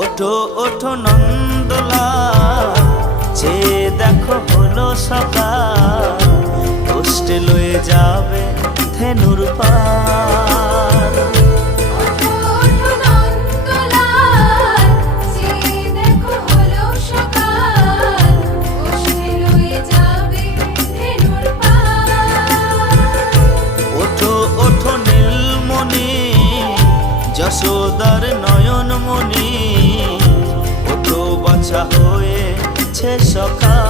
ওঠো ওঠো নন্দলাল, চেয়ে দেখো হলো সকাল, কষ্টে লয়ে যাবে ধেনুর পাল। ওঠো ওঠো নন্দলাল, চেয়ে দেখো হলো সকাল, কষ্টে লয়ে যাবে ধেনুর পাল। ওঠো ওঠো নীলমণি, যশোদার নয়নমণি, ওঠো বাছা হয়েছে সকাল।